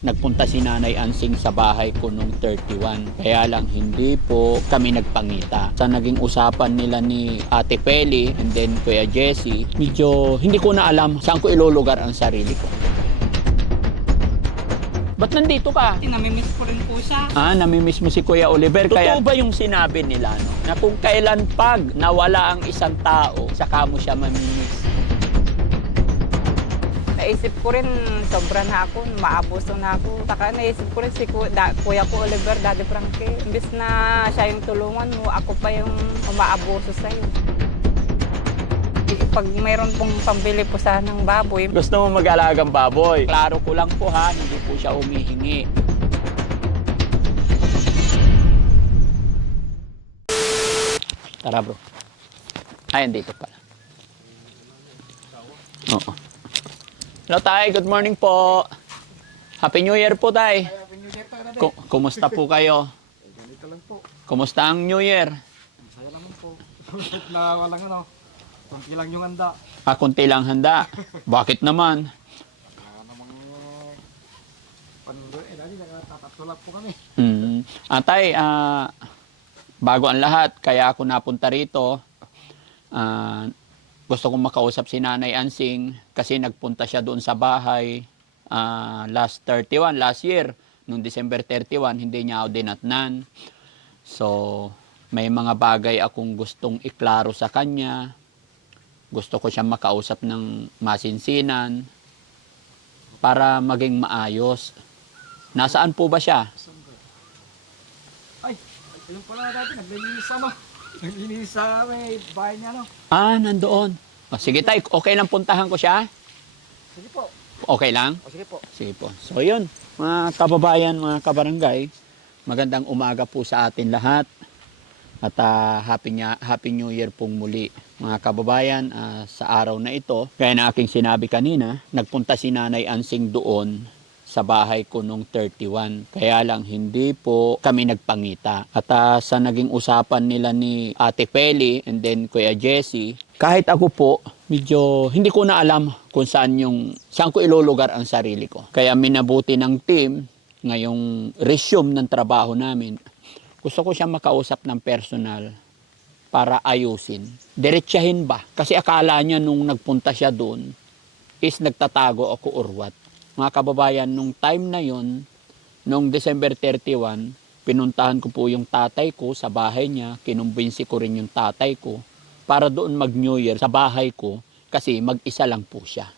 Nagpunta si Nanay Ansing sa bahay ko nung 31. Kaya lang hindi po kami nagpangita. Sa naging usapan nila ni Ate Peli and then Kuya Jesse, medyo hindi ko na alam saan ko ilulugar ang sarili ko. Ba't nandito ka? Namimiss ko rin po siya. Namimiss mo si Kuya Oliver. Totoo ba yung sinabi nila, no? Na kung kailan pag nawala ang isang tao, saka mo siya mamimiss? Naisip ko rin, sobra na ako, maabuso na ako. Saka naisip ko rin si Kuya ko Oliver, Daddy Frankie. Imbis na siya yung tulungan mo, ako pa yung umaabuso sa'yo. Pag mayroon pong pambili po sana ng baboy, Gusto mo mag-alagang baboy? Klaro ko lang po ha, hindi po siya humihingi. Tara bro. Ay, andito pala. Oo. Hello tay, good morning po. Happy New Year po tay. Kumusta po kayo? Ganito lang po. Kumusta ang New Year? Masaya naman po. Na walang ano, kunti lang yung handa. Kunti lang handa. Bakit naman? Namang panundo, dali nakatatulap po kami. Tay, bago ang lahat, kaya ako napunta rito. Gusto kong makausap si Nanay Ansing kasi nagpunta siya doon sa bahay last year, nung December 31, hindi niya ako dinatnan. So, may mga bagay akong gustong iklaro sa kanya. Gusto ko siyang makausap ng masinsinan para maging maayos. Nasaan po ba siya? Ay, ayun pala dati, naglilinis ano. Naglilinis sa may bahay niya no. Nandoon. Sige tay, okay lang puntahan ko siya? Sige po. Okay lang? O sige po. Sige po. So yun, mga kababayan, mga kabarangay, magandang umaga po sa atin lahat. At Happy New Year pong muli mga kababayan sa araw na ito. Kaya na aking sinabi kanina, nagpunta si Nanay Ansing doon sa bahay ko nung 31. Kaya lang hindi po kami nagpangita. At sa naging usapan nila ni Ate Peli and then Kuya Jesse, kahit ako po, medyo hindi ko na alam kung saan ko ilulugar ang sarili ko. Kaya minabuti ng team ngayong resume ng trabaho namin. Gusto ko siya makausap ng personal para ayusin. Diretsahin ba? Kasi akala niya nung nagpunta siya doon is nagtatago ako or what. Mga kababayan, nung time na yon, nung December 31, pinuntahan ko po yung tatay ko sa bahay niya. Kinumbinsi ko rin yung tatay ko para doon mag-New Year sa bahay ko kasi mag-isa lang po siya.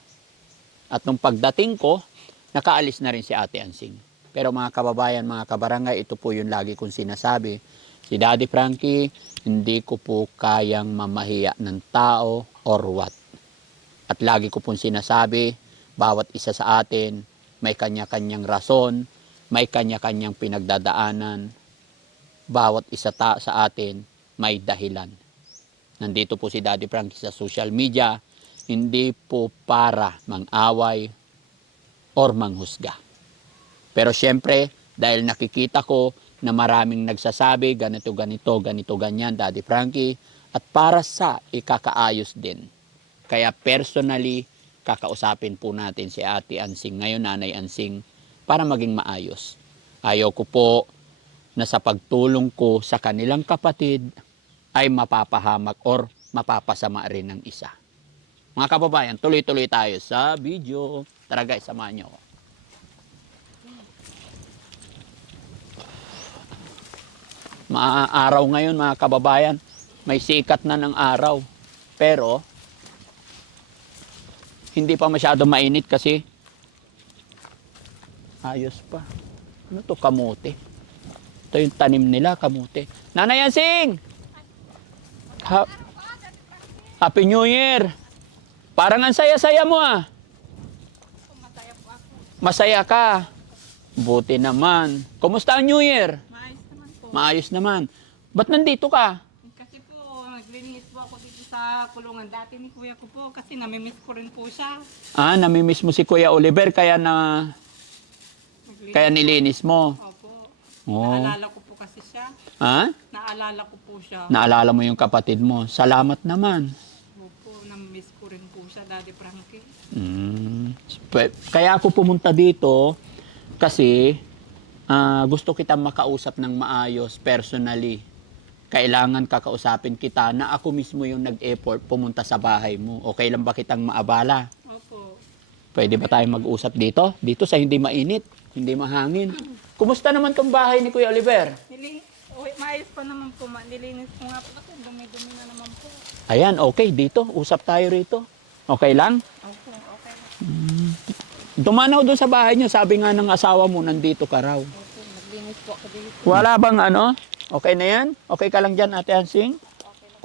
At nung pagdating ko, nakaalis na rin si Ate Ansing. Pero mga kababayan, mga kabarangay, ito po yung lagi kong sinasabi. Si Daddy Frankie, hindi ko po kayang mamahiya ng tao or what. At lagi ko pong sinasabi, bawat isa sa atin, may kanya-kanyang rason, may kanya-kanyang pinagdadaanan. Bawat isa sa atin, may dahilan. Nandito po si Daddy Frankie sa social media, hindi po para mang-away or manghusga. Pero syempre, dahil nakikita ko na maraming nagsasabi, ganito, ganyan, Daddy Frankie, at para sa ikakaayos din. Kaya personally, kakausapin po natin si Ate Ansing, ngayon Nanay Ansing, para maging maayos. Ayaw ko po na sa pagtulong ko sa kanilang kapatid ay mapapahamak or mapapasama rin ng isa. Mga kababayan, tuloy-tuloy tayo sa video. Tara guys, samahan niyo ako. Araw ngayon mga kababayan, may sikat na ng araw. Pero, hindi pa masyado mainit kasi ayos pa. Ano to, kamote? Ito yung tanim nila, kamote. Nanay Ansing! Happy New Year! Parang ang saya-saya mo ah. masaya po ako. Masaya ka. Buti naman. Kumusta ang New Year? Maayos naman po. Maayos naman. Ba't nandito ka? Kasi po, naglilinis po ako dito sa kulungan dati ni kuya ko po kasi namimiss ko rin po siya. Namimiss mo si Kuya Oliver kaya Naglilinis nilinis mo. Opo. Oh. Naalala ko po kasi siya. Naalala ko po siya. Naalala mo yung kapatid mo. Salamat naman. Opo, namimiss ko rin po siya, Daddy Frankie. Kaya ako pumunta dito Kasi gusto kitang makausap ng maayos, personally. Kailangan kakausapin kita na ako mismo yung nag-effort pumunta sa bahay mo. Okay lang ba kitang maabala? Opo. Pwede ba tayong mag-usap dito? Dito sa hindi mainit, hindi mahangin. Kumusta naman tong bahay ni Kuya Oliver? Maayos pa naman po. Nilinis ko nga po kasi dumi-dumi na naman po. Ayan, okay, dito. Usap tayo rito. Okay lang? Opo, okay. Dumanaw doon sa bahay niyo, sabi nga ng asawa mo, nandito ka raw. Opo, naglinis po ako dito. Wala bang ano? Okay na yan? Okay ka lang dyan, Ate Hansing?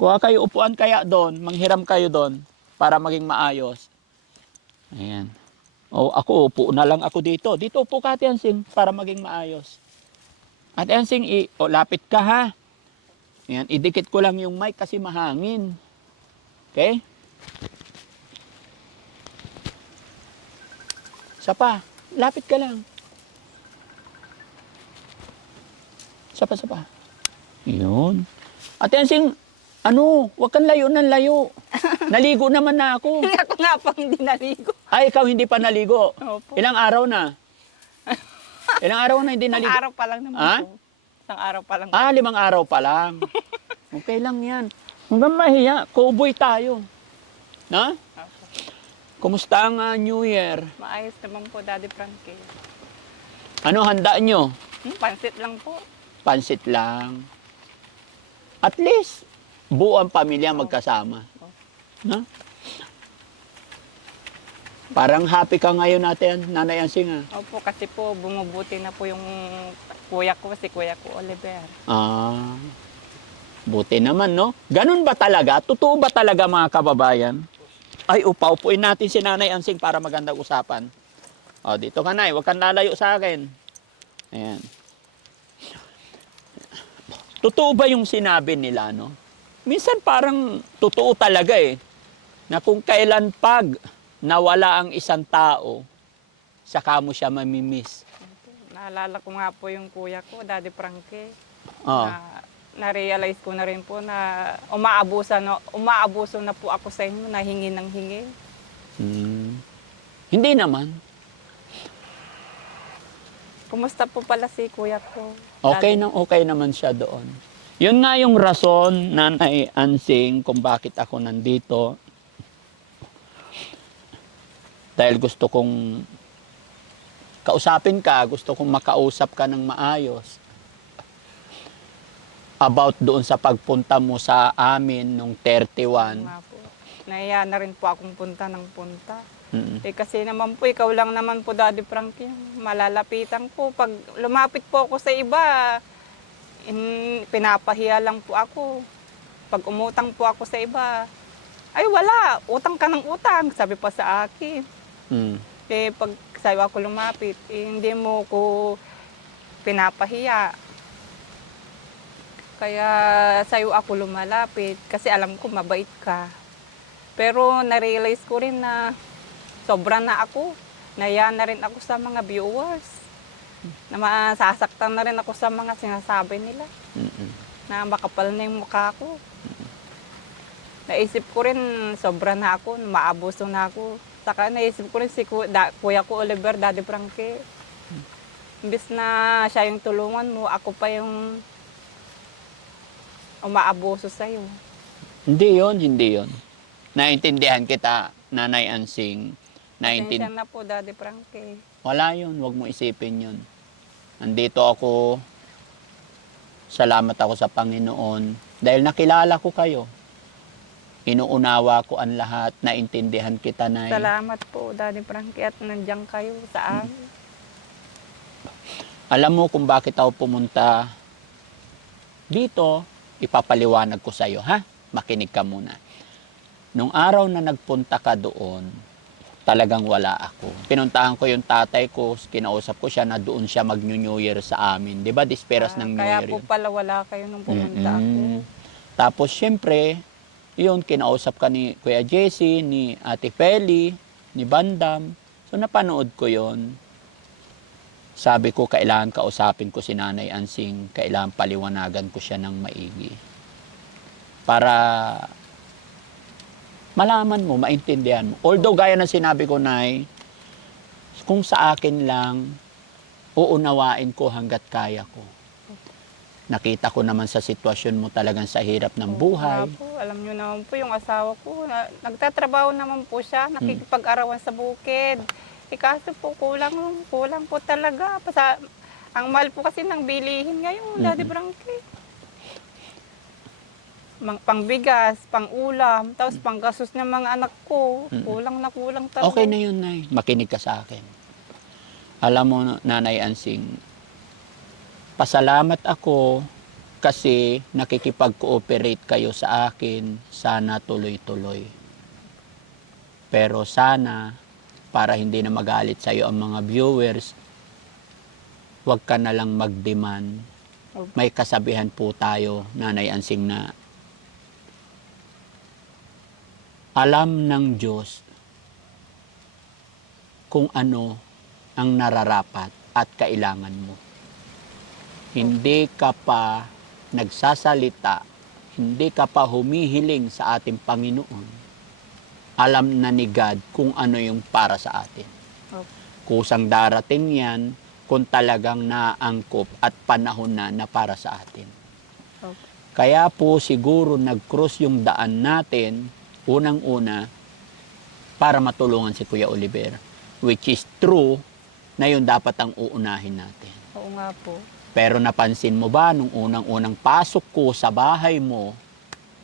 Kuha kayo upuan kaya doon, manghiram kayo doon para maging maayos. Ayan. O ako, upo na lang ako dito. Dito upo ka, Ate Hansing, para maging maayos. Ate Hansing, lapit ka ha. Ayan, idikit ko lang yung mic kasi mahangin. Okay? Isa pa, lapit ka lang. Isa pa. Yun. Ate Hansing, huwag kang layo ng layo. Naligo naman na ako. Ako nga po hindi naligo. Ay, ikaw hindi pa naligo. Opo. Ilang araw na? Ilang araw na hindi Isang naligo? araw pa lang naman Ha? po. Isang araw pa lang. 5 araw pa lang. Okay lang yan. Hanggang mahiya, cowboy tayo. Na? Opo. Kumusta ang New Year? Maayos naman po, Daddy Frankie. Ano handa nyo? Pansit lang po. Pansit lang. At least, buo ang pamilya magkasama. Na? Parang happy ka ngayon natin, Nanay Hansing. Opo, kasi po bumubuti na po yung kuya ko, si Kuya ko Oliver. Buti naman, no? Ganun ba talaga? Totoo ba talaga, mga kababayan? Ay, upa-upuin natin si Nanay Hansing para magandang usapan. O, dito ka, Nay. Huwag kang lalayo sa akin. Ayan. Totoo ba yung sinabi nila, no? Minsan parang totoo talaga eh. Na kung kailan pag nawala ang isang tao, saka mo siya mamimiss. Naalala ko nga po yung kuya ko, Daddy Frankie. Oh. Na-realize ko na rin po na umaabuso na po ako sa inyo, na hingi ng hingi. Hindi naman. Kumusta po pala si kuya ko? Okay naman siya doon. Yun nga yung rason, Nanay Hansing, kung bakit ako nandito. Dahil gusto kong kausapin ka, gusto kong makausap ka ng maayos. About doon sa pagpunta mo sa amin nung 31. Nga po. Nahiya na rin po akong punta ng punta. Mm. Kasi naman po, ikaw lang naman po, Daddy Frankie. Malalapitan po. Pag lumapit po ako sa iba, pinapahiya lang po ako. Pag umutang po ako sa iba, ay wala, utang ka ng utang, sabi pa sa akin. Mm. Pag sayo ako lumapit, hindi mo ko pinapahiya. Kaya sa'yo ako lumalapit kasi alam ko mabait ka. Pero na-realize ko rin na sobra na ako. Naya na rin ako sa mga viewers. Na masasaktan na rin ako sa mga sinasabi nila. Mm-mm. Na makapal na yung mukha ko. Naisip ko rin sobra na ako, maabuso na ako. Saka naisip ko rin si kuya ko Oliver, Daddy Frankie. Imbis na siya yung tulungan mo, ako pa yung umaabuso sa'yo. Hindi yon. Naintindihan kita, Nanay Hansing. Pasensya na po, Daddy Frankie. Wala yun, huwag mo isipin yun. Nandito ako, salamat ako sa Panginoon. Dahil nakilala ko kayo. Inuunawa ko ang lahat, naintindihan kita, Nay. Salamat po, Daddy Frankie, at nandiyan kayo sa amin. Alam mo kung bakit ako pumunta dito, ipapaliwanag ko sa'yo, ha? Makinig ka muna. Nung araw na nagpunta ka doon, talagang wala ako. Pinuntahan ko yung tatay ko, kinausap ko siya na doon siya mag-New Year sa amin. Di ba, disperas ng New Kaya Year po yun? pala wala kayo nung pumunta ako. Tapos, syempre, yun, kinausap ka ni Kuya Jesse, ni Ate Feli, ni Bandam. So, napanood ko yun. Sabi ko, kailangan kausapin ko si Nanay Hansing, kailangan paliwanagan ko siya ng maigi. Para malaman mo, maintindihan mo. Although, gaya ng sinabi ko, Nay, kung sa akin lang, uunawain ko hanggat kaya ko. Nakita ko naman sa sitwasyon mo talagang sa hirap ng buhay. Po, alam niyo naman po yung asawa ko, nagtatrabaho naman po siya, nakikipag-arawan sa bukid. Kaso po, kulang po talaga. Ang mahal po kasi ng bilihin ngayon, Daddy Frankie. Pangbigas, pang-ulam, tapos panggastos ng mga anak ko. Kulang na kulang talaga. Okay na yun, Nay. Makinig ka sa akin. Alam mo, Nanay Ansing, pasalamat ako kasi nakikipag-cooperate kayo sa akin. Sana tuloy-tuloy. Pero sana, para hindi na magalit sa'yo ang mga viewers, huwag ka na lang mag-demand. May kasabihan po tayo, Nanay Ansing, na alam ng Diyos kung ano ang nararapat at kailangan mo. Hindi ka pa nagsasalita, hindi ka pa humihiling sa ating Panginoon. Alam na ni God kung ano yung para sa atin. Kusang darating yan kung talagang naangkop at panahon na para sa atin. Kaya po siguro nag-cross yung daan natin, unang-una, para matulungan si Kuya Oliver. Which is true na yun dapat ang uunahin natin. Oo nga po. Pero napansin mo ba, nung unang-unang pasok ko sa bahay mo,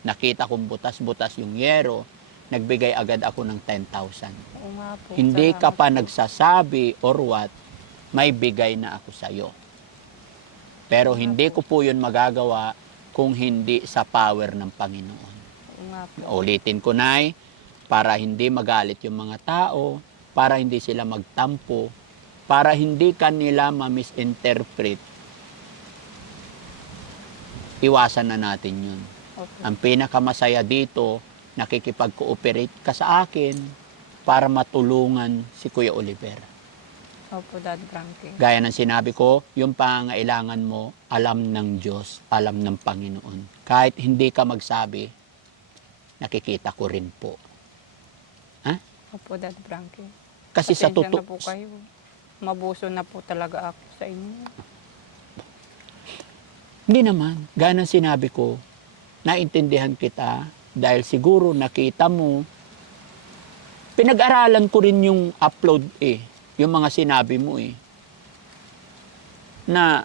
nakita kong butas-butas yung yero, nagbigay agad ako ng 10,000. Oo nga po. Hindi ka Salamat pa po. nagsasabi or what, may bigay na ako sa'yo. Pero hindi ko po yun magagawa kung hindi sa power ng Panginoon. Oo nga po. Ulitin ko, Nay, para hindi magalit yung mga tao, para hindi sila magtampo, para hindi kanila ma-misinterpret, iwasan na natin yun. Okay. Ang pinakamasaya dito, nakikipag-cooperate ka sa akin para matulungan si Kuya Oliver. Opo, Daddy Frankie. Gaya ng sinabi ko, yung pangangailangan mo, alam ng Diyos, alam ng Panginoon. Kahit hindi ka magsabi, nakikita ko rin po. Opo, Daddy Frankie. Kasi sa Pasensya na totoo, po kayo. Mabuso na po talaga ako sa inyo. hindi naman. Gaya ng sinabi ko, naintindihan kita dahil siguro nakita mo, pinag-aralan ko rin yung upload yung mga sinabi mo na,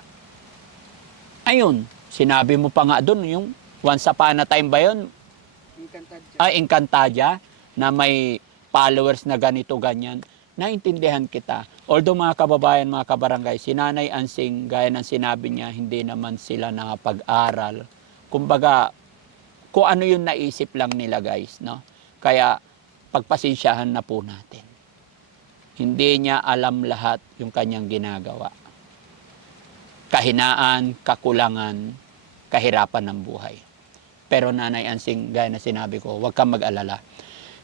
ayun, sinabi mo pa nga doon, yung once upon a time ba yun? Encantadia, na may followers na ganito, ganyan. Naintindihan kita. Although mga kababayan, mga kabarangay, si Nanay Ansing, gaya ng sinabi niya, hindi naman sila nakapag-aral. Kumbaga, kung ano yung naisip lang nila, guys, no? Kaya, pagpasensyahan na po natin. Hindi niya alam lahat yung kanyang ginagawa. Kahinaan, kakulangan, kahirapan ng buhay. Pero Nanay Ansing, gaya na sinabi ko, huwag kang mag-alala.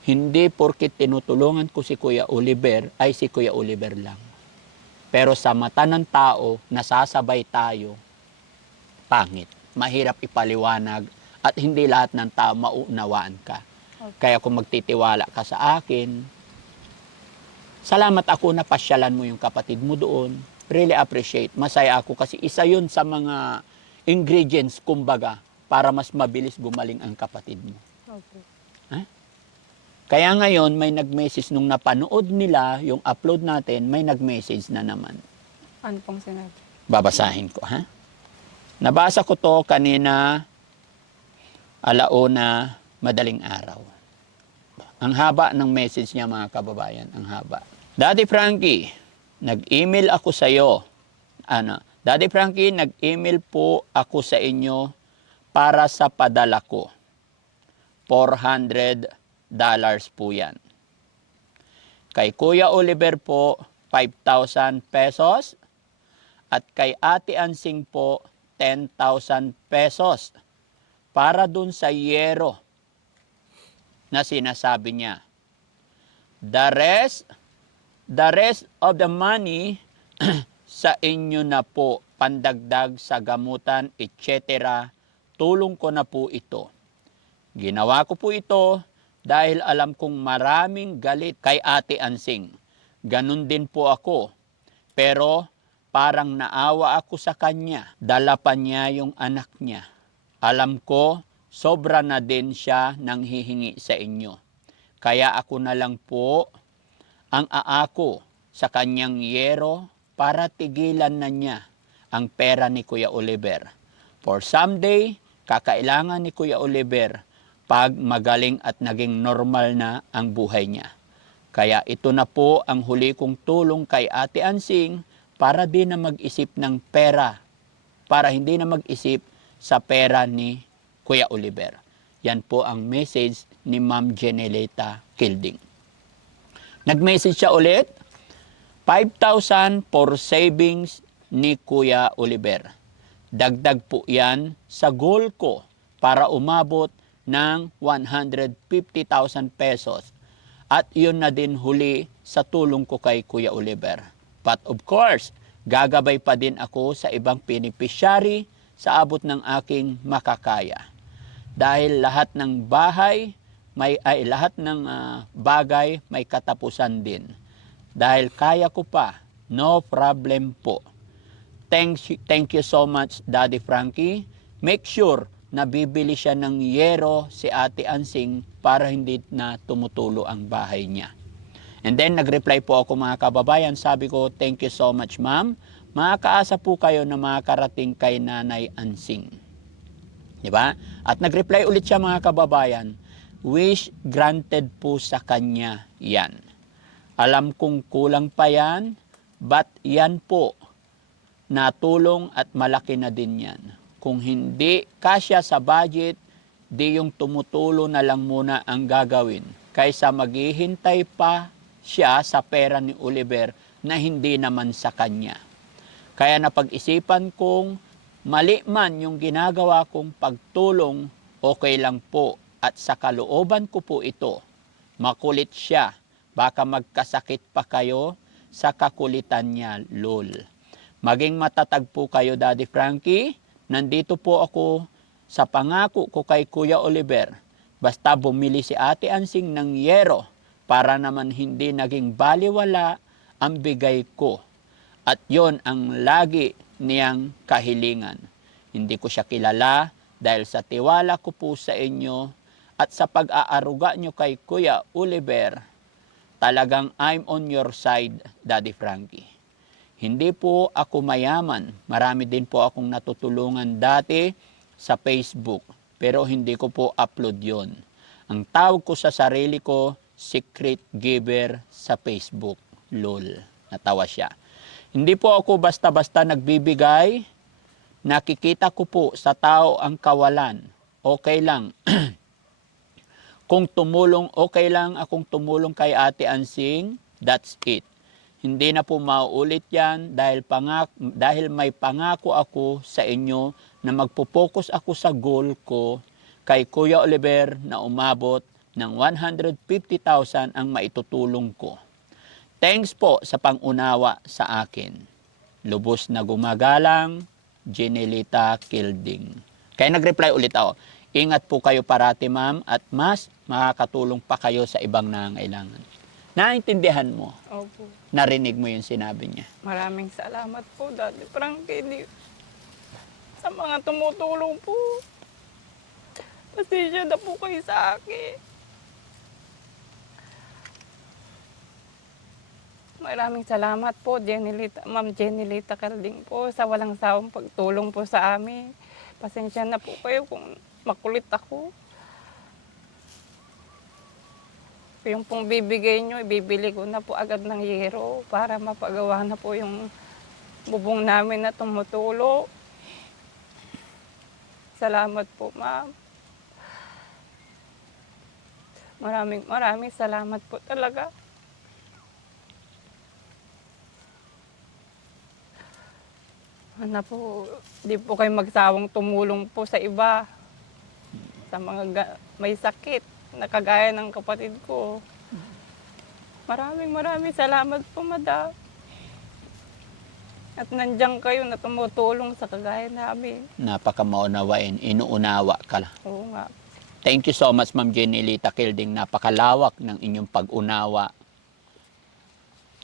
Hindi porkit tinutulungan ko si Kuya Oliver, ay si Kuya Oliver lang. Pero sa mata ng tao, nasasabay tayo, pangit. Mahirap ipaliwanag at hindi lahat ng tao maunawaan ka. Kaya kung magtitiwala ka sa akin, salamat ako na pasyalan mo yung kapatid mo doon. Really appreciate. Masaya ako kasi isa yun sa mga ingredients, kumbaga, para mas mabilis gumaling ang kapatid mo. Opo. Kaya ngayon, may nag-message nung napanood nila yung upload natin, may nag-message na naman. Ano pong sinabi? Babasahin ko, ha? Nabasa ko to kanina, 1:00 madaling araw. Ang haba ng message niya, mga kababayan, ang haba. Daddy Frankie, nag-email ako sa iyo. Daddy Frankie, nag-email po ako sa inyo para sa padala ko. $400 po yan. Kay Kuya Oliver po, 5,000 pesos. At kay Ate Ansing po, 10,000 pesos. Para dun sa yero na sinasabi niya. The rest of the money sa inyo na po, pandagdag sa gamutan, etc. Tulong ko na po ito. Ginawa ko po ito dahil alam kong maraming galit kay Ate Ansing. Ganun din po ako. Pero parang naawa ako sa kanya. Dala pa niya yung anak niya. Alam ko, sobra na din siya nang hihingi sa inyo. Kaya ako na lang po ang aako sa kanyang yero para tigilan na niya ang pera ni Kuya Oliver. For someday, kakailangan ni Kuya Oliver pag magaling at naging normal na ang buhay niya. Kaya ito na po ang huli kong tulong kay Ate Ansing para di na mag-isip ng pera, para hindi na mag-isip sa pera ni Kuya Oliver. Yan po ang message ni Ma'am Jenelita Kilding. Nag-message siya ulit, 5,000 for savings ni Kuya Oliver. Dagdag po yan sa goal ko para umabot ng 150,000 pesos. At yun na din huli sa tulong ko kay Kuya Oliver. But of course, gagabay pa din ako sa ibang beneficiary sa abot ng aking makakaya. Dahil lahat ng bagay may katapusan din. Dahil kaya ko pa, no problem po. Thank you so much, Daddy Frankie. Make sure na bibili siya ng yero si Ate Ansing para hindi na tumutulo ang bahay niya. And then nag-reply po ako mga kababayan, sabi ko, thank you so much ma'am. Makakaasa po kayo na makakarating kay Nanay Ansing. Diba? At nag-reply ulit siya mga kababayan, wish granted po sa kanya yan. Alam kong kulang pa yan, but yan po, natulong at malaki na din yan. Kung hindi kasya sa budget, di yung tumutulo na lang muna ang gagawin. Kaysa maghihintay pa siya sa pera ni Oliver na hindi naman sa kanya. Kaya napag-isipan kong mali man yung ginagawa kong pagtulong, okay lang po. At sa kalooban ko po ito, makulit siya. Baka magkasakit pa kayo sa kakulitan niya, lol. Maging matatag po kayo, Daddy Frankie. Nandito po ako sa pangako ko kay Kuya Oliver. Basta bumili si Ate Ansing ng yero para naman hindi naging baliwala ang bigay ko. At yon ang lagi niyang kahilingan. Hindi ko siya kilala dahil sa tiwala ko po sa inyo at sa pag-aaruga nyo kay Kuya Oliver, talagang I'm on your side, Daddy Frankie. Hindi po ako mayaman. Marami din po akong natutulungan dati sa Facebook. Pero hindi ko po upload yon. Ang tawag ko sa sarili ko, secret giver sa Facebook. Lol. Natawa siya. Hindi po ako basta-basta nagbibigay. Nakikita ko po sa tao ang kawalan. Okay lang. Kung tumulong, okay lang akong tumulong kay Ate Ansing, that's it. Hindi na po mauulit yan dahil may pangako ako sa inyo na magpo-focus ako sa goal ko kay Kuya Oliver na umabot ng 150,000 ang maitutulong ko. Thanks po sa pangunawa sa akin. Lubos na gumagalang, Jenelita Kilding. Kaya nag-reply ulit ako. Ingat po kayo parati ma'am at mas makakatulong pa kayo sa ibang nangangailangan. Naintindihan mo? Opo. Narinig mo yung sinabi niya? Maraming salamat po, Daddy Frankie. Sa mga tumutulong po. Pasensya na po kayo sa akin. Maraming salamat po, Ma'am Jenelita Kalding po, sa walang sawang pagtulong po sa amin. Pasensya na po kayo kung makulit ako. Yung pong bibigay nyo, ibibili ko na po agad ng yero para mapagawa na po yung bubong namin na tumutulo. Salamat po, ma'am. Maraming salamat po talaga. Ano po, di po kayo magsawang tumulong po sa iba. Sa mga may sakit na kagaya ng kapatid ko. Maraming salamat po, madam. At nandiyan kayo na tumutulong sa kagaya namin. Napakamaunawain, inuunawa ka lang. Oo nga. Thank you so much, Ma'am Jenelita Kilding. Napakalawak ng inyong pag-unawa.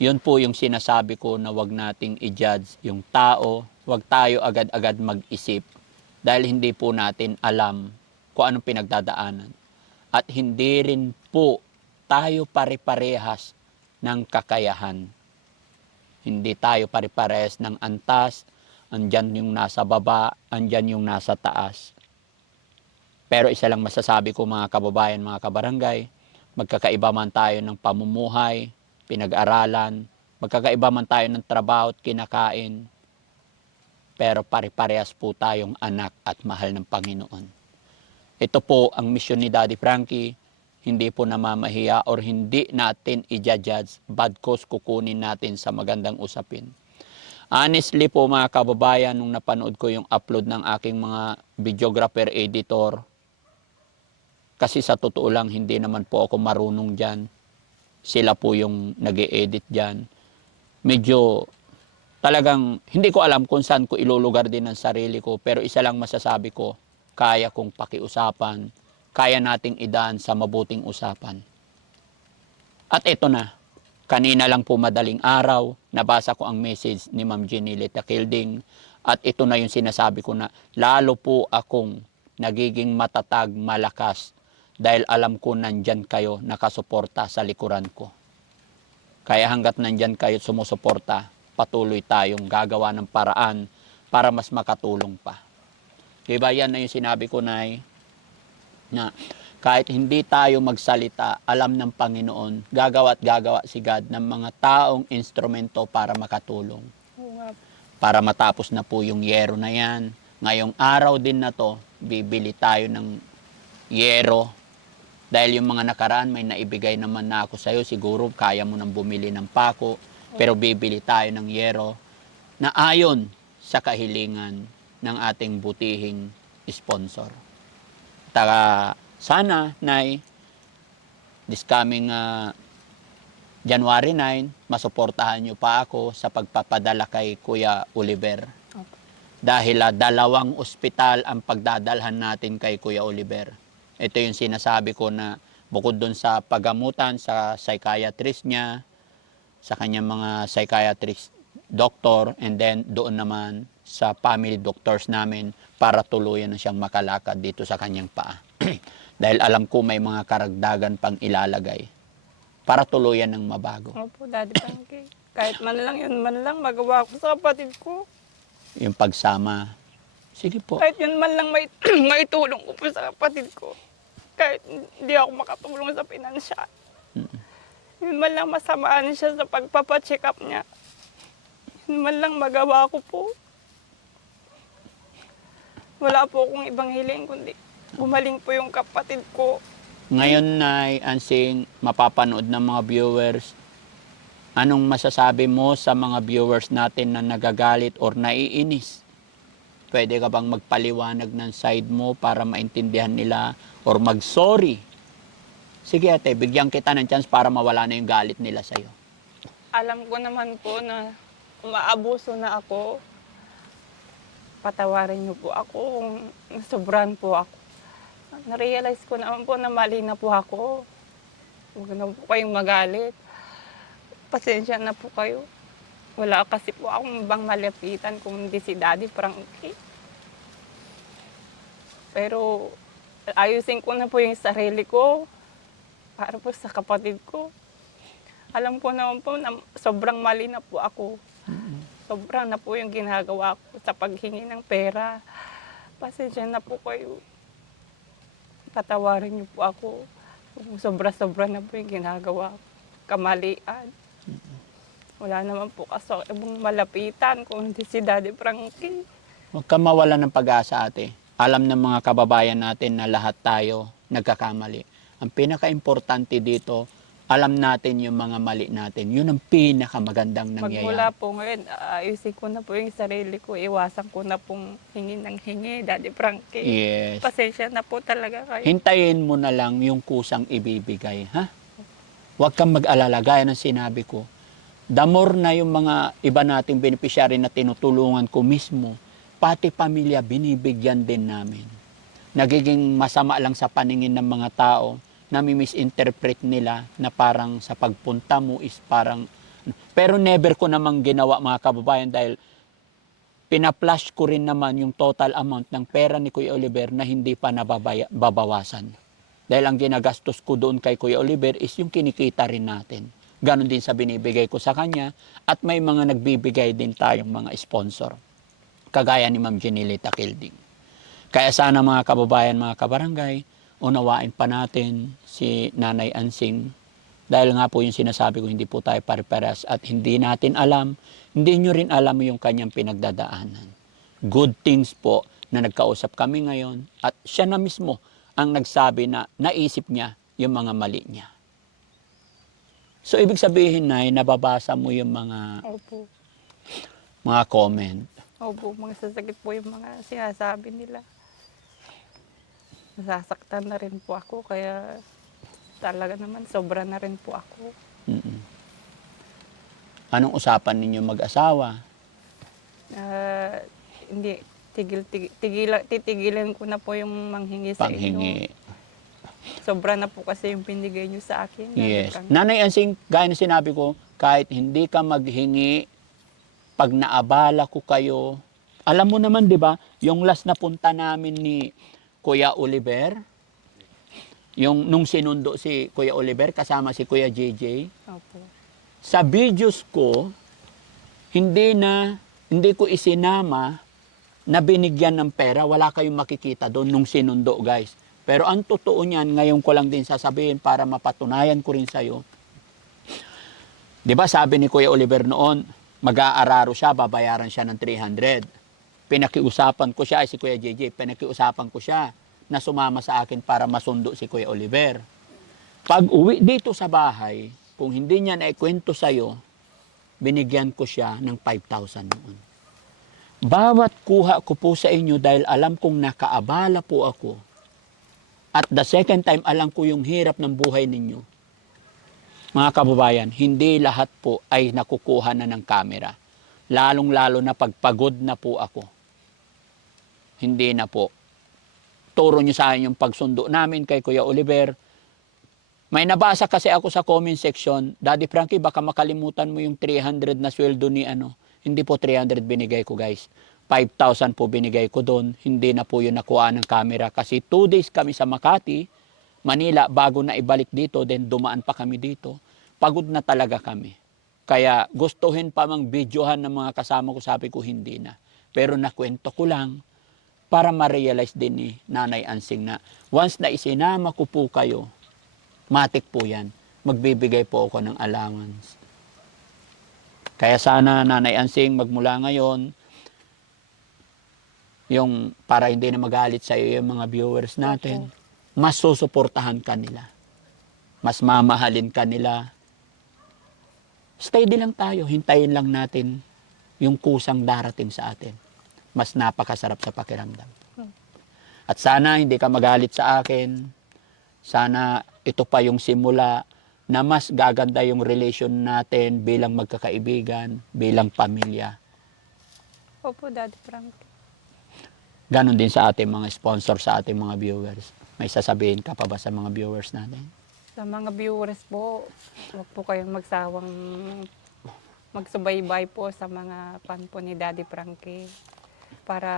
Yun po yung sinasabi ko na wag nating i-judge yung tao, wag tayo agad-agad mag-isip dahil hindi po natin alam kung anong pinagdadaanan. At hindi rin po tayo pare-parehas ng kakayahan. Hindi tayo pare-parehas ng antas, andyan yung nasa baba, andyan yung nasa taas. Pero isa lang masasabi ko mga kababayan, mga kabarangay, magkakaiba man tayo ng pamumuhay, pinag-aralan, magkakaiba man tayo ng trabaho at kinakain, pero pare-parehas po tayong anak at mahal ng Panginoon. Ito po ang misyon ni Daddy Frankie, hindi po namamahiya or hindi natin i-judge, bagkus kukunin natin sa magandang usapin. Honestly po mga kababayan, nung napanood ko yung upload ng aking mga videographer, editor, kasi sa totoo lang, hindi naman po ako marunong dyan. Sila po yung nag-e-edit dyan. Medyo talagang hindi ko alam kung saan ko ilulugar din ang sarili ko. Pero isa lang masasabi ko, kaya kong pakiusapan. Kaya nating idaan sa mabuting usapan. At ito na, kanina lang po madaling araw, nabasa ko ang message ni Ma'am Jenilita Kilding. At ito na yung sinasabi ko na lalo po akong nagiging matatag, malakas dahil alam ko nandyan kayo nakasuporta sa likuran ko. Kaya hanggat nandyan kayo sumusuporta, patuloy tayong gagawa ng paraan para mas makatulong pa. Diba yan na yung sinabi ko na kahit hindi tayo magsalita, alam ng Panginoon, gagawa at gagawa si God ng mga taong instrumento para makatulong. Oo nga. Para matapos na po yung yero na yan. Ngayong araw din na to, bibili tayo ng yero. Dahil yung mga nakaraan, may naibigay naman na ako sa'yo. Siguro kaya mo nang bumili ng pako. Pero bibili tayo ng yero na ayon sa kahilingan ng ating butihing sponsor. Sana, Nay, this coming January 9, masuportahan nyo pa ako sa pagpapadala kay Kuya Oliver. Opo. Dahil 2 ospital ang pagdadalhan natin kay Kuya Oliver. Ito yung sinasabi ko na bukod dun sa paggamutan sa psychiatrist niya, sa kanyang mga psychiatrist doctor, and then doon naman sa family doctors namin para tuluyan na siyang makalakad dito sa kanyang paa. Dahil alam ko may mga karagdagan pang ilalagay para tuluyan ng mabago. Opo, Daddy Frankie. Kahit man lang yun man lang, magawa ko sa kapatid ko. Yung pagsama. Sige po. Kahit yun man lang maitulong ko po sa kapatid ko. Kahit hindi ako makatulong sa pinansyal. Yun man lang masamaan siya sa pagpapacheck up niya. Yun man lang magawa ko po. Wala po akong ibang hiling kundi gumaling po yung kapatid ko. Ngayon na Ansing, mapapanood ng mga viewers, anong masasabi mo sa mga viewers natin na nagagalit or naiinis? Pwede ka bang magpaliwanag ng side mo para maintindihan nila or mag-sorry? Sige ate, bigyan kita ng chance para mawala na yung galit nila sa'yo. Alam ko naman po na umaabuso na ako. Patawarin niyo po ako kung nasobran po ako. Na-realize ko naman po na mali na po ako. Huwag na po kayong magalit. Pasensya na po kayo. Wala kasi po akong ibang malapitan kung hindi si Daddy Frankie. Pero ayusin ko na po yung sarili ko para po sa kapatid ko. Alam ko naman po na sobrang mali na po ako. Sobrang na po yung ginagawa ko sa paghingi ng pera. Pasensya na po kayo. Patawarin niyo po ako. Sobra-sobra na po yung ginagawa ko. Kamalian. Wala naman po kaso ibang malapitan kung hindi si Daddy Frankie. Huwag ka mawala ng pag-asa ate. Alam ng mga kababayan natin na lahat tayo nagkakamali. Ang pinaka-importante dito, alam natin yung mga mali natin. Yun ang pinakamagandang nangyayari. Magmula po ngayon, ayusin ko na po yung sarili ko. Iwasan ko na pong hingi ng hingi, Daddy Frankie. Yes. Pasensya na po talaga kayo. Hintayin mo na lang yung kusang ibibigay, ha? Huwag kang mag-alala, gaya ng sinabi ko. The more na yung mga iba nating beneficiary na tinutulungan ko mismo, pati pamilya binibigyan din namin. Nagiging masama lang sa paningin ng mga tao, nami-misinterpret nila na parang sa pagpunta mo is parang Pero never ko namang ginawa mga kababayan dahil pina-flash ko rin naman yung total amount ng pera ni Kuya Oliver na hindi pa nababawasan. Dahil ang ginagastos ko doon kay Kuya Oliver is yung kinikita rin natin. Ganon din sa binibigay ko sa kanya at may mga nagbibigay din tayong mga sponsor. Kagaya ni Ma'am Jenilita Kilding. Kaya sana mga kababayan, mga kabarangay, unawain pa natin si Nanay Ansing. Dahil nga po yung sinasabi ko, hindi po tayo pare-pares at hindi natin alam, hindi nyo rin alam yung kanyang pinagdadaanan. Good things po na nagkausap kami ngayon at siya na mismo ang nagsabi na naisip niya yung mga mali niya. So ibig sabihin na nababasa mo yung Opo. mga comment. Opo, mga sasakit po yung mga sinasabi nila. Nasasaktan na rin po ako, kaya talaga naman sobra na rin po ako. Mm-mm. Anong usapan ninyo mag-asawa? Hindi, titigilan ko na po yung manghingi sa Panghingi. inyo. Sobra na po kasi yung binigay niyo sa akin. Yes. Talagang- Nanay Ansing, gaya na sinabi ko, kahit hindi ka maghingi, pag naabala ko kayo, alam mo naman, di ba, yung last na punta namin ni Kuya Oliver, yung nung sinundo si Kuya Oliver kasama si Kuya JJ, Opo. sa videos ko, hindi ko isinama na binigyan ng pera, wala kayong makikita doon nung sinundo, guys. Pero ang totoo niyan, ngayon ko lang din sasabihin para mapatunayan ko rin sa'yo. Di ba sabi ni Kuya Oliver noon, mag-aararo siya, babayaran siya ng 300. Pinakiusapan ko siya, si Kuya JJ, pinakiusapan ko siya na sumama sa akin para masundo si Kuya Oliver. Pag uwi dito sa bahay, kung hindi niya naikwento sa'yo, binigyan ko siya ng 5,000 noon. Bawat kuha ko po sa inyo dahil alam kong nakaabala po ako. At the second time, alam ko yung hirap ng buhay ninyo. Mga kababayan, hindi lahat po ay nakukuha na ng camera. Lalong-lalo na pagpagod na po ako. Hindi na po. Turo nyo sa akin yung pagsundo namin kay Kuya Oliver. May nabasa kasi ako sa comment section, Daddy Frankie, baka makalimutan mo yung 300 na sweldo ni ano. Hindi po 300 binigay ko, guys. 5,000 po binigay ko doon. Hindi na po yun nakuha ng camera kasi 2 days kami sa Makati, Manila, bago na ibalik dito, then dumaan pa kami dito. Pagod na talaga kami. Kaya gustuhin pa mang videohan ng mga kasama ko, sabi ko hindi na. Pero nakwento ko lang para ma-realize din ni Nanay Ansing na once na isinama ko po kayo, matik po yan. Magbibigay po ako ng allowance. Kaya sana Nanay Ansing, magmula ngayon, yung para hindi na magalit sa iyo yung mga viewers natin, mas susuportahan ka nila. Mas mamahalin ka nila. Steady lang tayo, hintayin lang natin yung kusang darating sa atin. Mas napakasarap sa pakiramdam. At sana hindi ka magalit sa akin. Sana ito pa yung simula na mas gaganda yung relation natin bilang magkakaibigan, bilang pamilya. Opo, Daddy Frankie. Ganon din sa ating mga sponsor, sa ating mga viewers. May sasabihin ka pa ba sa mga viewers natin? Sa mga viewers po, huwag po kayong magsawang magsubaybay po sa mga fan po ni Daddy Frankie para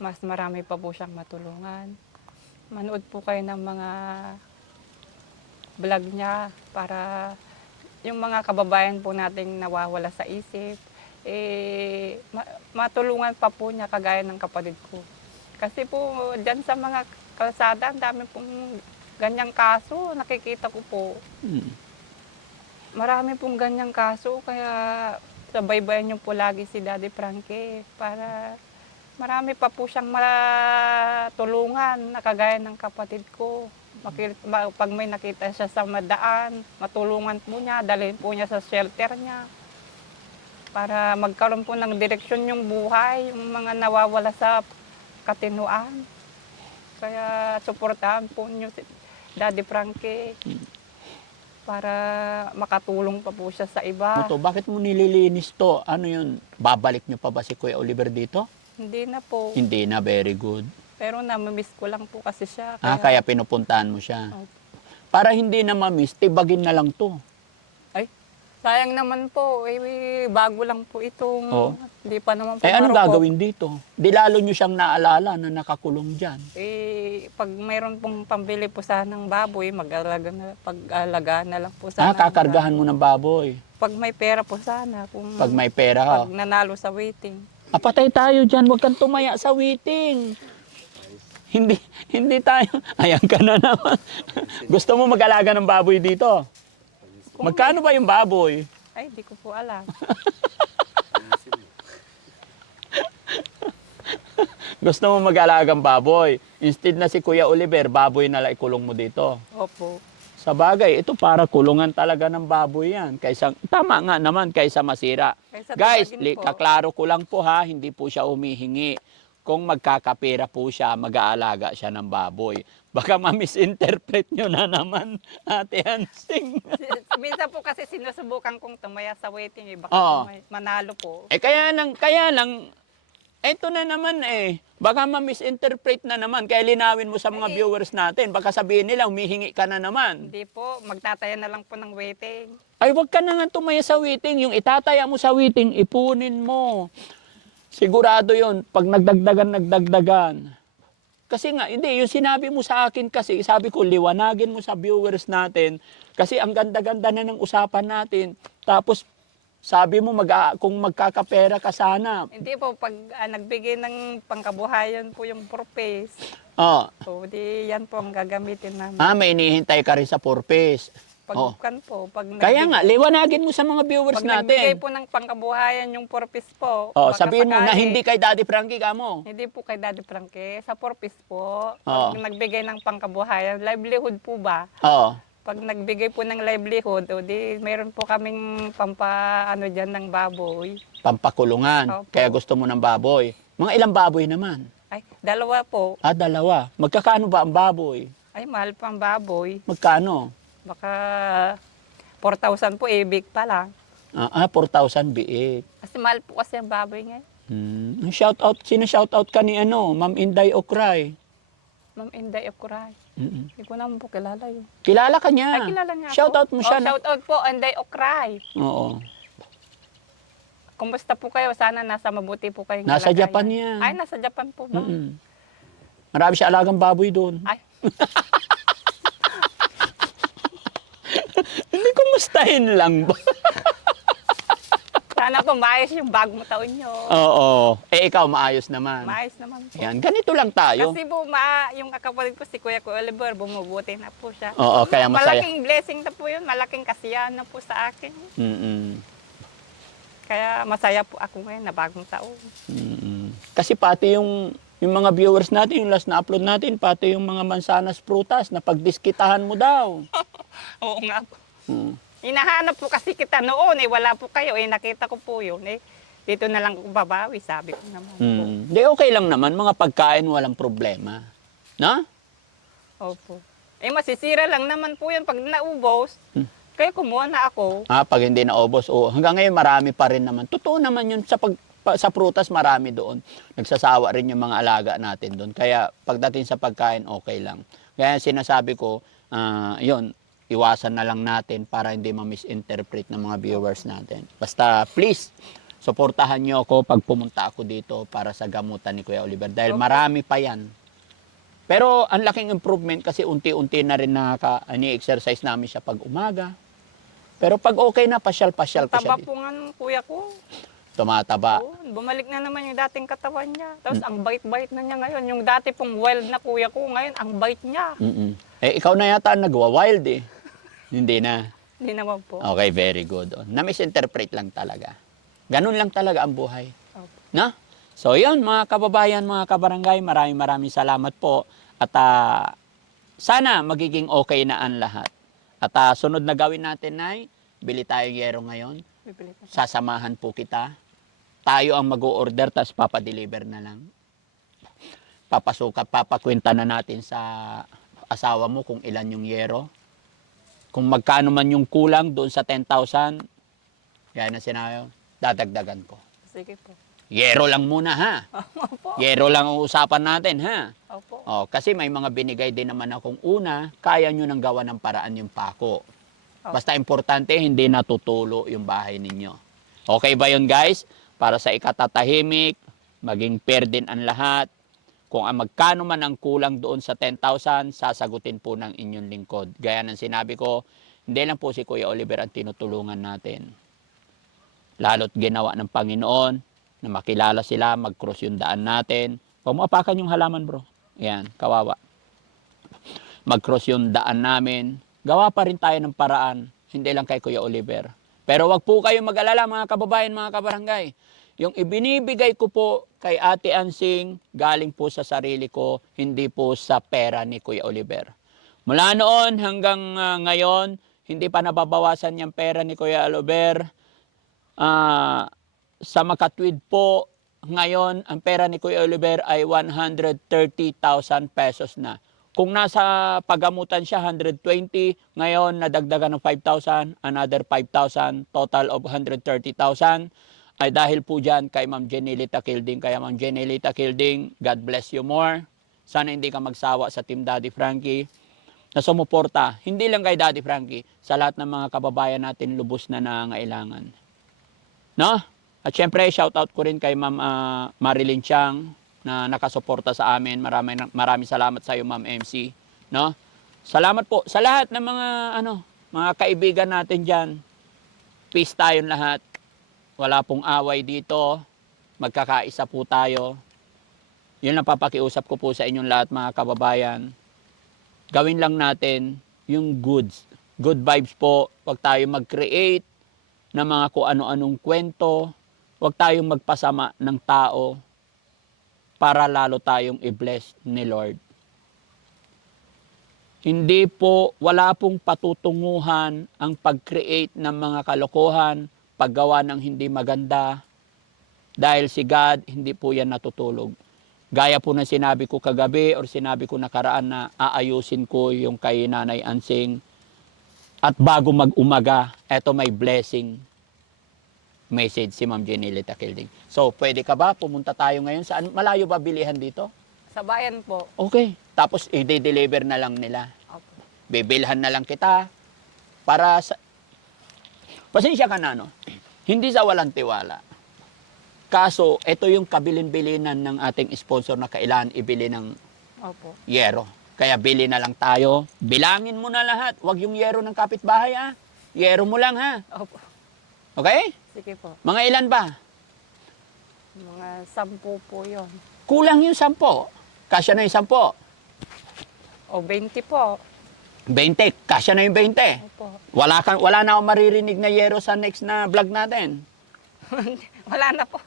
mas marami pa po siyang matulungan. Manood po kayo ng mga vlog niya para yung mga kababayan po nating nawawala sa isip, matulungan pa po niya kagaya ng kapatid ko. Kasi po dyan sa mga kalsada, ang dami pong ganyang kaso, nakikita ko po. Marami pong ganyang kaso, kaya sabaybayan niyo po lagi si Daddy Frankie para marami pa po siyang matulungan na kagaya ng kapatid ko. Pag may nakita siya sa madaan, matulungan po niya, dalhin po niya sa shelter niya para magkaroon po ng direksyon yung buhay, yung mga nawawala sa katinuan. Kaya suportahan po niyo si Daddy Frankie para makatulong pa po siya sa iba. Ito, bakit mo nililinis to? Ano yun? Babalik nyo pa ba si Kuya Oliver dito? Hindi na po. Hindi na, very good. Pero namimiss ko lang po kasi siya. Kaya pinupuntahan mo siya. Opo. Para hindi na mamiss, tibagin na lang to. Ay, Sayang naman po, bago lang po itong, Oo. hindi pa naman po Eh, anong marupok. gagawin dito? Di lalo nyo siyang naalala na nakakulong dyan. Pag mayroon pong pambili po sana ng baboy, pag-alaga na lang po sana. ng Kakargahan baboy. mo ng baboy. Pag may pera po sana, kung Pag may pera. pag nanalo sa waiting. Patay tayo dyan, huwag kang tumaya sa waiting. Hindi tayo. Ayan ka na naman. Gusto mo mag-alaga ng baboy dito? Magkano ba yung baboy? Ay, di ko po alam. Gusto mo mag-alagang baboy. Instead na si Kuya Oliver, baboy na lang ikulong mo dito. Opo. Sa bagay, ito para kulungan talaga ng baboy yan. Tama nga naman, kaysa masira. Kaysa Guys, tubagin po. kaklaro ko lang po ha, hindi po siya humihingi. Kung magkakapera po siya, mag-aalaga siya ng baboy. Baka ma-misinterpret nyo na naman, Ate Hansing. Minsan po kasi sinusubukan kong tumaya sa waiting, baka Oo. manalo po. Kaya lang, eto na naman baka ma-misinterpret na naman. Kaya linawin mo sa mga viewers natin. Baka sabihin nila, humihingi ka na naman. Hindi po, magtataya na lang po ng waiting. Ay, wag ka na nga tumaya sa waiting. Yung itataya mo sa waiting, ipunin mo. Sigurado yon pag nagdagdagan. Kasi nga, hindi, yung sinabi mo sa akin kasi, sabi ko, liwanagin mo sa viewers natin. Kasi ang ganda-ganda na ng usapan natin. Tapos, sabi mo, kung magkakapera ka sana. Hindi po, pag nagbigay ng pangkabuhayan po yung purpose, Oh, so di yan po ang gagamitin namin. may inihintay ka rin sa purpose. Oh. Pag po, pag Kaya nga, liwanagin mo sa mga viewers pag nagbigay natin. po ng pangkabuhayan yung purpose po. Oh, baka sabihin mo na sakali, hindi kay Daddy Frankie ka mo. Hindi po kay Daddy Frankie, sa purpose po. Oo. Pag nagbigay ng pangkabuhayan, livelihood po ba? Oo. Pag nagbigay po ng livelihood, o di meron po kaming dyan ng baboy. Pampakulungan. Opo. Kaya gusto mo ng baboy. Mga ilang baboy naman? Ay, dalawa po. Dalawa. Magkakano ba ang baboy? Ay, mahal pang baboy. Magkano? Baka 4,000 po, big pa lang. 4,000 biik. Kasi mahal po kasi ang baboy ngayon. Shout out, sino shout out ka ni Ma'am Inday Okray? Ma'am Inday Okuray. Hindi ko naman po kilala yun. Kilala ka niya. Ay, kilala nga Shout po. out mo siya. Shout out po, Inday Okuray. Oo. Kumusta po kayo? Sana nasa mabuti po kayong Nasa kalagayan. Japan yan. Ay, nasa Japan po ba? Marami siya alagang baboy doon. Ay, Hindi, kumustahin lang ba? sana po maayos yung bagong taon nyo. Oo. Ikaw, maayos naman. Maayos naman po. Yan, ganito lang tayo. Kasi po, yung kapatid ko, si Kuya Oliver, bumubuti na po siya. Oo, kaya masaya. Malaking blessing na po yun. Malaking kasiyahan na po sa akin. Kaya masaya po ako ngayon na bagong taon. Kasi pati yung mga viewers natin, yung last na upload natin, pati yung mga mansanas prutas, na pagdiskitahan mo daw. Oo nga po. Mm. Hinahanap po kasi kita noon, wala po kayo, nakita ko po yun, dito na lang ako babawi, sabi ko naman po. Di, okay lang naman, mga pagkain, walang problema. Na? Opo. Masisira lang naman po yan pag naubos, kaya kumuha na ako. Pag hindi naubos, hanggang ngayon marami pa rin naman. Totoo naman yun, sa prutas marami doon. Nagsasawa rin yung mga alaga natin doon. Kaya pagdating sa pagkain, okay lang. Kaya sinasabi ko, yun, iwasan na lang natin para hindi ma-misinterpret ng mga viewers natin. Basta please, suportahan niyo ako pag pumunta ako dito para sa gamutan ni Kuya Oliver. Dahil marami pa yan. Pero ang laking improvement kasi unti-unti na rin ni-exercise namin siya pag umaga. Pero pag okay na, pasyal-pasyal ko siya Taba po nga ng kuya ko. Tumataba. Oo, bumalik na naman yung dating katawan niya. Tapos ang bait-bait na niya ngayon. Yung dati pong wild na kuya ko, ngayon ang bait niya. Ikaw na yata ang nagwa-wild eh. Hindi na. Hindi naman po. Okay, very good. Na-misinterpret lang talaga. Ganun lang talaga ang buhay. Opo. Na? So yun, mga kababayan, mga kabarangay, maraming salamat po. At sana magiging okay na ang lahat. At sunod na gawin natin, Nay, bili tayong yero ngayon. Bibili ko. Sasamahan po kita. Tayo ang mag-o-order, tapos papadeliver na lang. Papakwenta na natin sa asawa mo kung ilan yung yero. Kung magkano man yung kulang doon sa 10,000, yan na sinayo, dadagdagan ko. Sige po. Yero lang muna, ha? Opo. Yero lang ang usapan natin, ha? Opo. Kasi may mga binigay din naman akong una, kaya nyo nang gawa ng paraan yung pako. Basta importante, hindi natutulo yung bahay ninyo. Okay ba yun, guys? Para sa ikatatahimik, maging fair din ang lahat. Kung ang magkano man ang kulang doon sa 10,000, sasagutin po ng inyong lingkod. Gaya ng sinabi ko, hindi lang po si Kuya Oliver ang tinutulungan natin. Lalo't ginawa ng Panginoon na makilala sila, mag-cross yung daan natin. Huwag mo apakan yung halaman, bro. Ayan, kawawa. Mag-cross yung daan namin. Gawa pa rin tayo ng paraan, hindi lang kay Kuya Oliver. Pero wag po kayong mag-alala, mga kababayan, mga kabarangay. Yung ibinibigay ko po kay Ate Ansing, galing po sa sarili ko, hindi po sa pera ni Kuya Oliver. Mula noon hanggang ngayon, hindi pa nababawasan yung pera ni Kuya Oliver. Sa makatwid po, ngayon, ang pera ni Kuya Oliver ay 130,000 pesos na. Kung nasa pagamutan siya, 120, ngayon nadagdagan ng 5,000, another 5,000, total of 130,000. Ay dahil po dyan kay Ma'am Jenilita Kilding. Kaya Ma'am Jenilita Kilding, God bless you more. Sana hindi ka magsawa sa Team Daddy Frankie na sumuporta, hindi lang kay Daddy Frankie, sa lahat ng mga kababayan natin lubos na nangailangan. No? At syempre, shoutout ko rin kay Ma'am Marilyn Chang na nakasuporta sa amin. Maraming salamat sa iyo, Ma'am MC. No? Salamat po sa lahat ng mga kaibigan natin diyan. Peace tayong lahat. Wala pong away dito. Magkakaisa po tayo. Yun lang papakiusap ko po sa inyong lahat, mga kababayan. Gawin lang natin yung goods. Good vibes po. Huwag tayo mag-create ng mga kung ano-anong kwento. Huwag tayong magpasama ng tao para lalo tayong i-bless ni Lord. Hindi po, wala pong patutunguhan ang pag-create ng mga kalokohan, paggawa ng hindi maganda, dahil si God, hindi po yan natutulog. Gaya po ng sinabi ko kagabi or sinabi ko nakaraan na aayusin ko yung kay Nanay Ansing. At bago mag-umaga, eto may blessing message si Ma'am Jenilita Kilding. So, pwede ka ba? Pumunta tayo ngayon. Saan? Malayo ba bilihan dito? Sa bayan po. Okay. Tapos, i-deliver na lang nila. Opo. Bibilhan na lang kita para sa... Pasensya ka na, no? Hindi sa walang tiwala. Kaso, ito yung kabilin-bilinan ng ating sponsor na kailangan ibili ng Opo. yero. Kaya bili na lang tayo. Bilangin mo na lahat. Huwag yung yero ng kapitbahay, ha? Yero mo lang, ha? Opo. Okay? Sige po. Mga ilan ba? Mga 10 po yun. Kulang yung 10. Kasya na yung 10. O 20 po. 20. Kasya na yung 20. Opo. Wala na akong maririnig na yero sa next na vlog natin. Wala na po.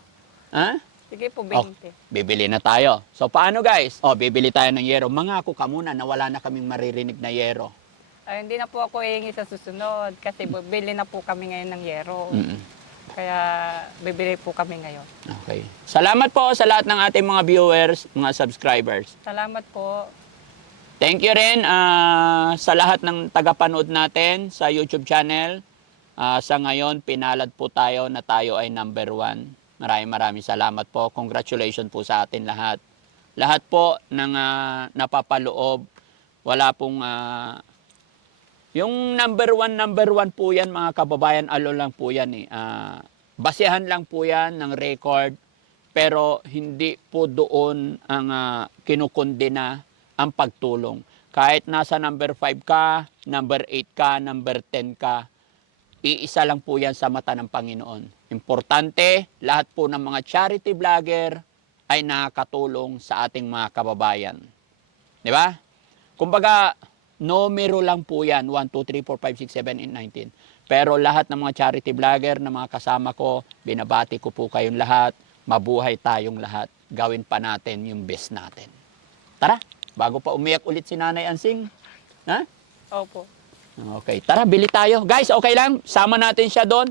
Ha? Sige po, 20. Oh, bibili na tayo. So, paano guys? Bibili tayo ng yero. Mangako ka muna na wala na kaming maririnig na yero. Ay, hindi na po ako hihingi sa susunod kasi bibili na po kami ngayon ng yero. Mm-mm. Kaya bibili po kami ngayon. Okay. Salamat po sa lahat ng ating mga viewers, mga subscribers. Salamat po. Thank you rin sa lahat ng tagapanood natin sa YouTube channel. Sa ngayon, pinalad po tayo na tayo ay number 1. Maraming salamat po. Congratulations po sa atin lahat. Lahat po ng napapaloob, wala pong... yung number 1 po yan, mga kababayan, lang po yan eh. Basehan lang po yan ng record, pero hindi po doon ang kinukundina ang pagtulong. Kahit nasa number 5 ka, number 8 ka, number 10 ka, iisa lang po yan sa mata ng Panginoon. Importante, lahat po ng mga charity vlogger ay nakakatulong sa ating mga kababayan. Di ba? Kumbaga, numero lang po yan. 1, 2, 3, 4, 5, 6, 7, 8, 19. Pero lahat ng mga charity vlogger na mga kasama ko, binabati ko po kayong lahat. Mabuhay tayong lahat. Gawin pa natin yung best natin. Tara, bago pa umiyak ulit si Nanay Ansing. Ha? Opo. Okay, tara, bili tayo. Guys, okay lang? Sama natin siya doon.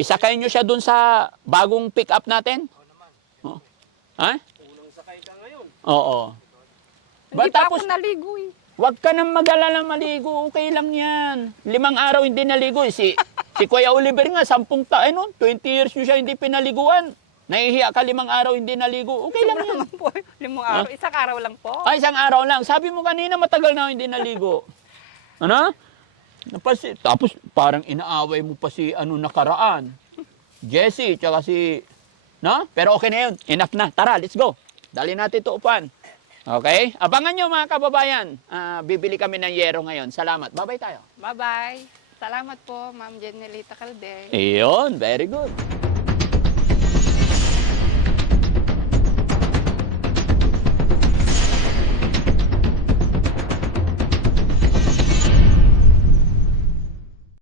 Isakay nyo siya doon sa bagong pick-up natin. Oo. Ha? Unang sakay ka ngayon. Oo. Hindi pa tapos- ako naligo eh. Huwag ka nang mag-alala maligo, okay lang yan. 5 araw hindi naligo. Si Kuya Oliver nga, 10 taon, 20 years nyo siya hindi pinaliguan. Nahihiya ka 5 araw hindi naligo, okay lang yan. Naman po, 5 araw. Isang araw lang po. Ay, 1 araw lang. Sabi mo kanina matagal na hindi naligo. Ano? Tapos parang inaaway mo pa si ano nakaraan. Jessie, tsaka si... No? Pero okay na yun. Enough na. Tara, let's go. Dali natin ito upan. Okay? Abangan nyo mga kababayan. Bibili kami ng yero ngayon. Salamat. Bye-bye tayo. Bye-bye. Salamat po, Ma'am Jenelita Calder. Iyon, very good.